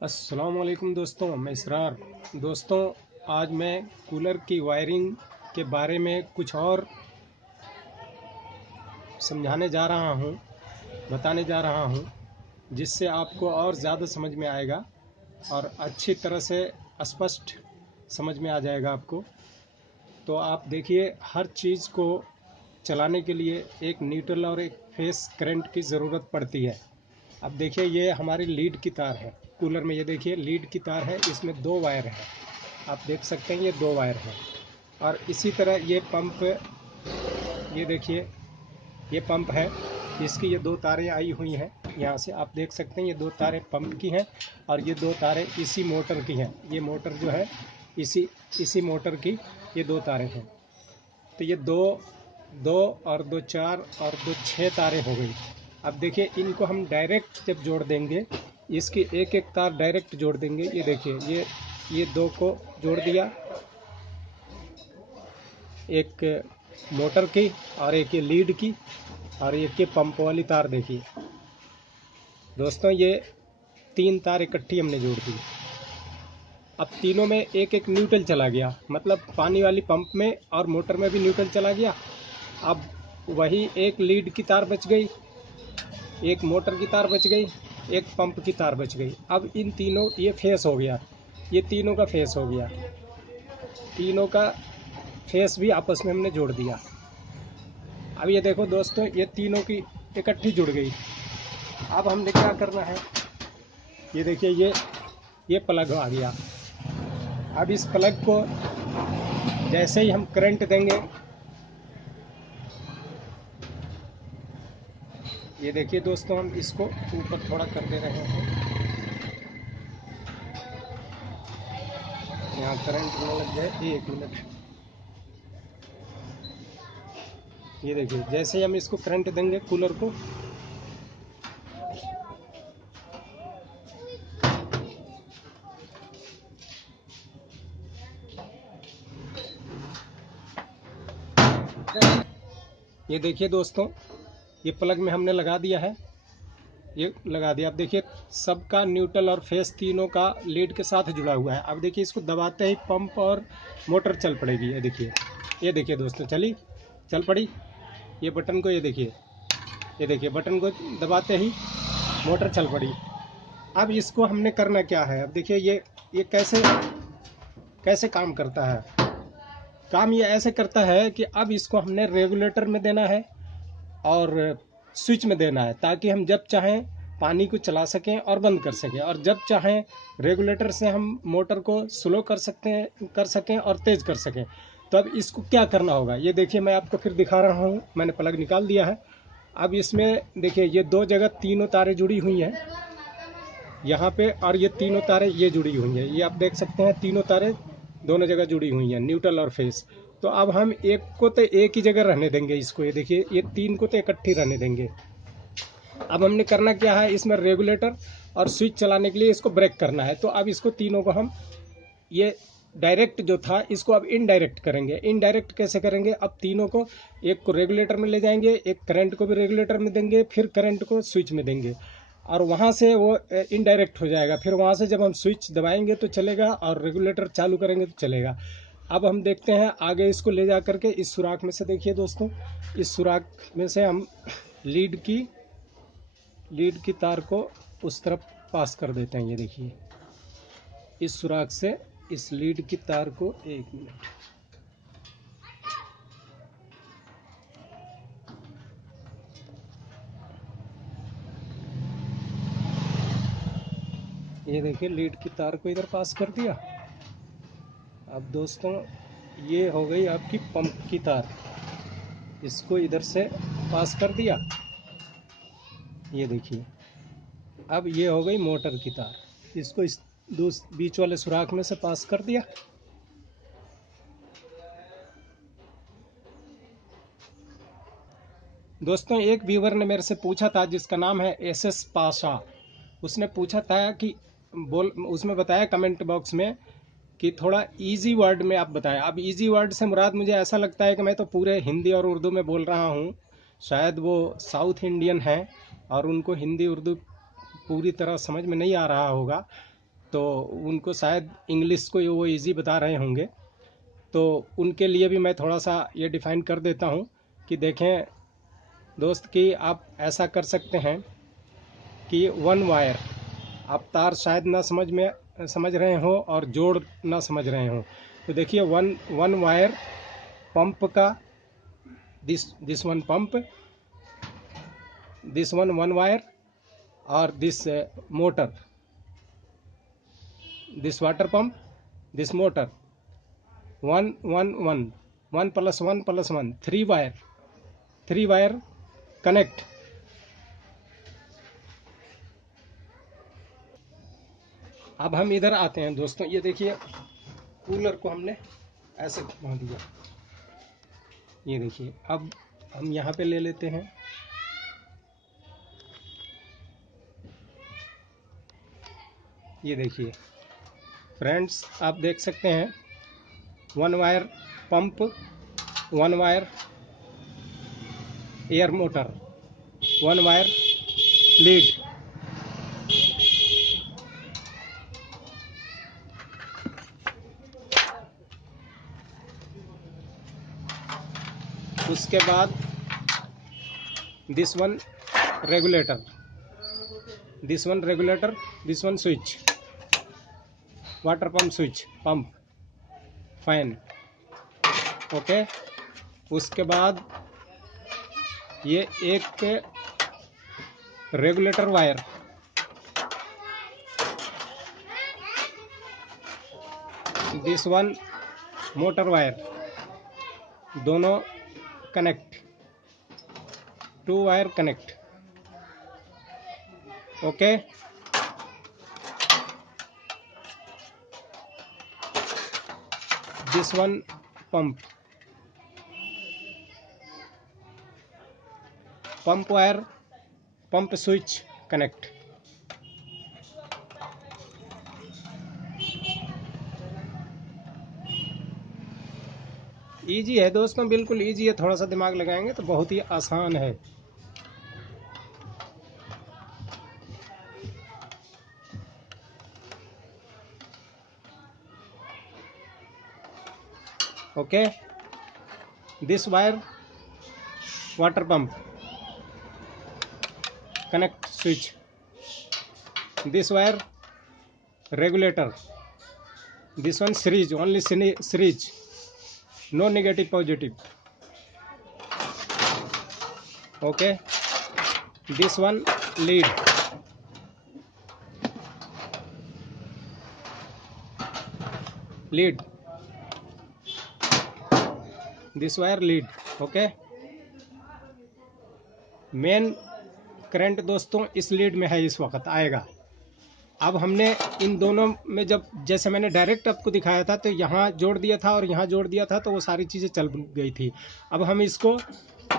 अस्सलाम वालेकुम दोस्तों, मैं इसरार। दोस्तों, आज मैं कूलर की वायरिंग के बारे में कुछ और समझाने जा रहा हूँ, बताने जा रहा हूँ, जिससे आपको और ज़्यादा समझ में आएगा और अच्छी तरह से स्पष्ट समझ में आ जाएगा आपको। तो आप देखिए, हर चीज़ को चलाने के लिए एक न्यूट्रल और एक फेस करंट की ज़रूरत पड़ती है। अब देखिए, ये हमारी लीड की तार है कूलर में। ये देखिए, लीड की तार है, इसमें 2 वायर है। आप देख सकते हैं, ये 2 वायर है। और इसी तरह ये पंप, ये देखिए, ये पंप है, इसकी ये 2 तारें आई हुई हैं। यहाँ से आप देख सकते हैं, ये 2 तारें पंप की हैं और ये 2 तारें इसी मोटर की हैं। ये मोटर जो है, इसी मोटर की ये 2 तारें हैं। तो ये दो और 2 4 और 2 6 तारें हो गई। अब देखिए, इनको हम डायरेक्ट जब जोड़ देंगे, इसकी एक एक तार डायरेक्ट जोड़ देंगे। ये देखिए, ये 2 को जोड़ दिया, एक मोटर की और एक ये लीड की और एक ये पंप वाली तार। देखिए दोस्तों, ये 3 तार इकट्ठी हमने जोड़ दी। अब तीनों में एक एक न्यूट्रल चला गया, मतलब पानी वाली पंप में और मोटर में भी न्यूट्रल चला गया। अब वही एक लीड की तार बच गई, एक मोटर की तार बच गई, एक पंप की तार बच गई। अब इन तीनों, ये फेस हो गया, ये तीनों का फेस हो गया, तीनों का फेस भी आपस में हमने जोड़ दिया। अब ये देखो दोस्तों, ये तीनों की इकट्ठी जुड़ गई। अब हमने क्या करना है, ये देखिए, ये प्लग आ गया। अब इस प्लग को जैसे ही हम करंट देंगे, ये देखिए दोस्तों, हम इसको ऊपर थोड़ा कर दे रहे हैं, यहाँ करंट न लग जाए। 1 मिनट। ये देखिए, जैसे ही हम इसको करंट देंगे कूलर को, ये देखिए दोस्तों, ये प्लग में हमने लगा दिया है, ये लगा दिया। अब देखिए, सबका न्यूट्रल और फेस तीनों का लीड के साथ जुड़ा हुआ है। अब देखिए, इसको दबाते ही पंप और मोटर चल पड़ेगी। ये देखिए दोस्तों, चल पड़ी। ये बटन को, ये देखिए बटन को दबाते ही मोटर चल पड़ी। अब इसको हमने करना क्या है, अब देखिए, ये कैसे कैसे काम करता है। काम ये ऐसे करता है कि अब इसको हमने रेगुलेटर में देना है और स्विच में देना है, ताकि हम जब चाहें पानी को चला सकें और बंद कर सकें, और जब चाहें रेगुलेटर से हम मोटर को स्लो कर सकें और तेज कर सकें। तो अब इसको क्या करना होगा, ये देखिए, मैं आपको फिर दिखा रहा हूँ। मैंने प्लग निकाल दिया है। अब इसमें देखिए, ये 2 जगह तीनों तारें जुड़ी हुई हैं यहाँ पे, और ये तीनों तारें ये जुड़ी हुई हैं। ये आप देख सकते हैं, तीनों तारें दोनों जगह जुड़ी हुई हैं, न्यूट्रल और फेस। तो अब हम एक को तो एक ही जगह रहने देंगे इसको। ये देखिए, ये 3 को तो इकट्ठी रहने देंगे। अब हमने करना क्या है, इसमें रेगुलेटर और स्विच चलाने के लिए इसको ब्रेक करना है। तो अब इसको तीनों को हम, ये डायरेक्ट जो था, इसको अब इनडायरेक्ट करेंगे। इनडायरेक्ट कैसे करेंगे, अब तीनों को, एक को रेगुलेटर में ले जाएंगे, एक करंट को भी रेगुलेटर में देंगे, फिर करंट को स्विच में देंगे, और वहाँ से वो इनडायरेक्ट हो जाएगा। फिर वहाँ से जब हम स्विच दबाएंगे तो चलेगा, और रेगुलेटर चालू करेंगे तो चलेगा। अब हम देखते हैं आगे, इसको ले जा करके इस सुराख में से, देखिए दोस्तों, इस सुराख में से हम लीड की तार को उस तरफ पास कर देते हैं। ये देखिए, इस सुराख से इस लीड की तार को, 1 मिनट, ये देखिए, लीड की तार को इधर पास कर दिया। अब दोस्तों, ये हो गई आपकी पंप की तार, इसको इधर से पास कर दिया। ये देखिए, अब ये हो गई मोटर की तार, इसको इस बीच वाले सुराख में से पास कर दिया। दोस्तों, एक व्यूवर ने मेरे से पूछा था, जिसका नाम है SS पाशा। उसने पूछा था कि उसमें बताया कमेंट बॉक्स में कि थोड़ा इजी वर्ड में आप बताएं। अब इजी वर्ड से मुराद मुझे ऐसा लगता है कि मैं तो पूरे हिंदी और उर्दू में बोल रहा हूँ। शायद वो साउथ इंडियन हैं और उनको हिंदी उर्दू पूरी तरह समझ में नहीं आ रहा होगा। तो उनको शायद इंग्लिश को वो इजी बता रहे होंगे, तो उनके लिए भी मैं थोड़ा सा ये डिफ़ाइन कर देता हूँ कि देखें दोस्त कि आप ऐसा कर सकते हैं कि वन वायर, आप तार शायद ना समझ रहे हो और जोड़ ना समझ रहे हो। तो देखिए वन वायर पंप का, this one pump, this one wire, और this motor, this water pump, this motor, one one one, 1+1+1, 3 wire connect. अब हम इधर आते हैं दोस्तों, ये देखिए कूलर को हमने ऐसे घुमा दिया, ये देखिए। अब हम यहाँ पे ले लेते हैं, ये देखिए फ्रेंड्स, आप देख सकते हैं one wire pump, one wire air motor, one wire lead. उसके बाद this one regulator, this one regulator, this one switch, water pump switch, pump, fan. Okay, उसके बाद ये एक regulator wire, this one motor wire, दोनों connect, 2 wire connect. Okay, this one pump, pump wire, pump switch connect. Easy है दोस्तों, बिल्कुल easy है, थोड़ा सा दिमाग लगाएंगे तो बहुत ही आसान है। Okay, this wire water pump connect switch, this wire regulator, this one series, only series, no negative positive. Okay, this one lead, this wire lead. Okay, main current दोस्तों इस लीड में है, इस वक्त आएगा। अब हमने इन दोनों में जैसे मैंने डायरेक्ट आपको दिखाया था, तो यहाँ जोड़ दिया था और यहाँ जोड़ दिया था, तो वो सारी चीज़ें चल गई थी। अब हम इसको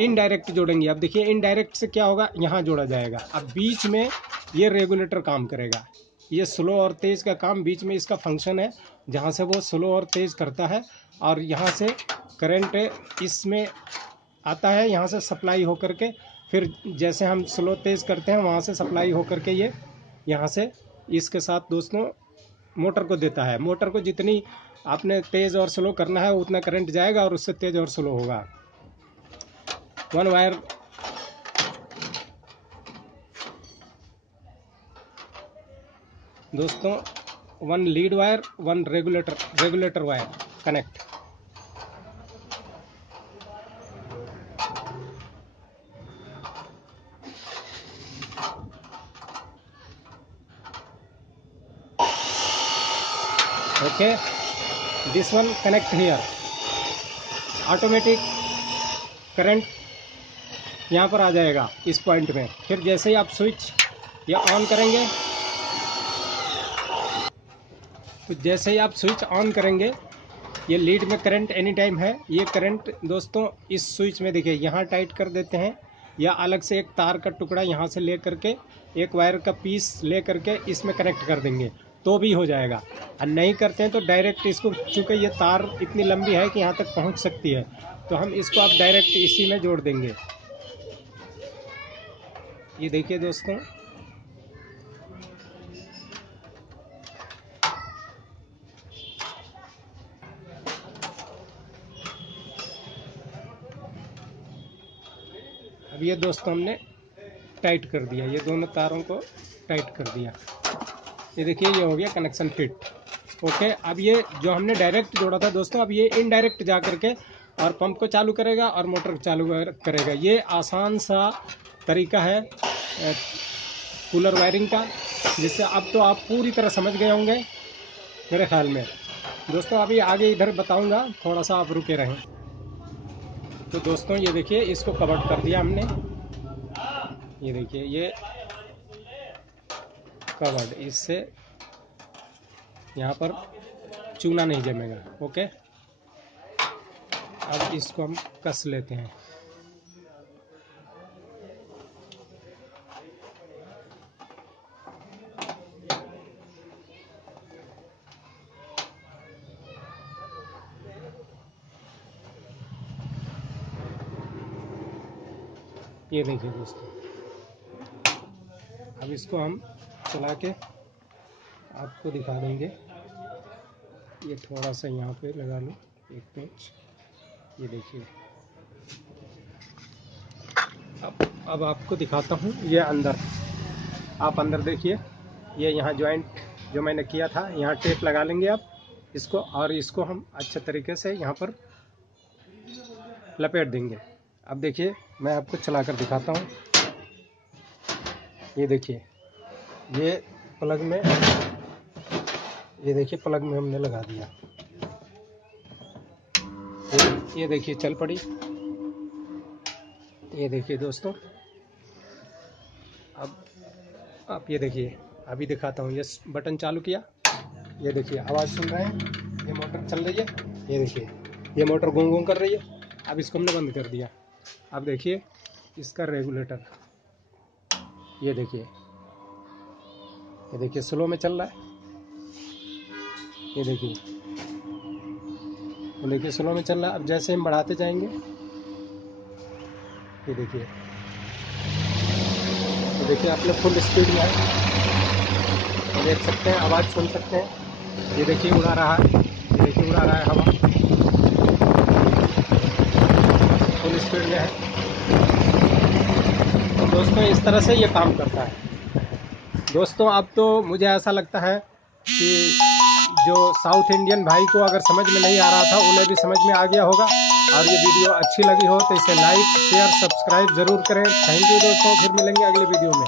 इनडायरेक्ट जोड़ेंगे। अब देखिए इनडायरेक्ट से क्या होगा, यहाँ जोड़ा जाएगा। अब बीच में ये रेगुलेटर काम करेगा, ये स्लो और तेज़ का काम बीच में इसका फंक्शन है, जहाँ से वो स्लो और तेज़ करता है, और यहाँ से करंट इसमें आता है, यहाँ से सप्लाई होकर के, फिर जैसे हम स्लो तेज़ करते हैं वहाँ से सप्लाई होकर के ये यहाँ से इसके साथ दोस्तों मोटर को देता है। मोटर को जितनी आपने तेज़ और स्लो करना है उतना करंट जाएगा और उससे तेज़ और स्लो होगा। वन वायर दोस्तों, one lead wire, one regulator wire connect. Okay, this one connect here, automatic current यहाँ पर आ जाएगा इस पॉइंट में। फिर जैसे ही आप स्विच या ऑन करेंगे, तो जैसे ही आप स्विच ऑन करेंगे, ये लीड में करंट एनी टाइम है। ये करंट दोस्तों इस स्विच में देखिए, यहाँ टाइट कर देते हैं, या अलग से एक तार का टुकड़ा यहाँ से ले करके, एक वायर का पीस ले करके इसमें कनेक्ट कर देंगे तो भी हो जाएगा। और नहीं करते हैं तो डायरेक्ट इसको, चूँकि ये तार इतनी लंबी है कि यहाँ तक पहुँच सकती है, तो हम इसको आप डायरेक्ट इसी में जोड़ देंगे। ये देखिए दोस्तों, ये दोस्तों हमने टाइट कर दिया, ये दोनों तारों को टाइट कर दिया। ये देखिए ये हो गया कनेक्शन फिट। ओके, अब ये जो हमने डायरेक्ट जोड़ा था दोस्तों, अब ये इनडायरेक्ट जा करके और पंप को चालू करेगा और मोटर चालू करेगा। ये आसान सा तरीका है कूलर वायरिंग का, जिससे अब तो आप पूरी तरह समझ गए होंगे मेरे ख्याल में। दोस्तों अभी आगे इधर बताऊंगा, थोड़ा सा आप रुके रहें। तो दोस्तों ये देखिए इसको कवर कर दिया हमने। ये देखिए ये कवर्ड, इससे यहाँ पर चूना नहीं जमेगा। ओके, अब इसको हम कस लेते हैं। ये देखिए दोस्तों, अब इसको हम चला के आपको दिखा देंगे। ये थोड़ा सा यहाँ पे लगा लो एक पेंच। ये देखिए अब आपको दिखाता हूँ। ये अंदर, आप अंदर देखिए, ये यहाँ जॉइंट जो मैंने किया था, यहाँ टेप लगा लेंगे आप इसको, और इसको हम अच्छे तरीके से यहाँ पर लपेट देंगे। अब देखिए मैं आपको चलाकर दिखाता हूँ। ये देखिए ये प्लग में, ये देखिए प्लग में हमने लगा दिया। ये देखिए चल पड़ी। ये देखिए दोस्तों, अब आप ये देखिए, अभी दिखाता हूँ। ये बटन चालू किया, ये देखिए आवाज़ सुन रहे हैं, ये मोटर चल रही है। ये देखिए ये मोटर गूं गूं कर रही है। अब इसको हमने बंद कर दिया। अब देखिए इसका रेगुलेटर, ये देखिए स्लो में चल रहा है। ये देखिए स्लो में चल रहा है। अब जैसे हम बढ़ाते जाएंगे, ये देखिए आपने फुल स्पीड में है, देख सकते हैं, आवाज़ सुन सकते हैं। ये देखिए उड़ा रहा है, ये देखिए उड़ा रहा है हवा, फुल स्पीड में है। तो दोस्तों इस तरह से ये काम करता है। दोस्तों अब तो मुझे ऐसा लगता है कि जो साउथ इंडियन भाई को अगर समझ में नहीं आ रहा था, उन्हें भी समझ में आ गया होगा। और ये वीडियो अच्छी लगी हो तो इसे लाइक शेयर सब्सक्राइब ज़रूर करें। थैंक यू दोस्तों, फिर मिलेंगे अगली वीडियो में।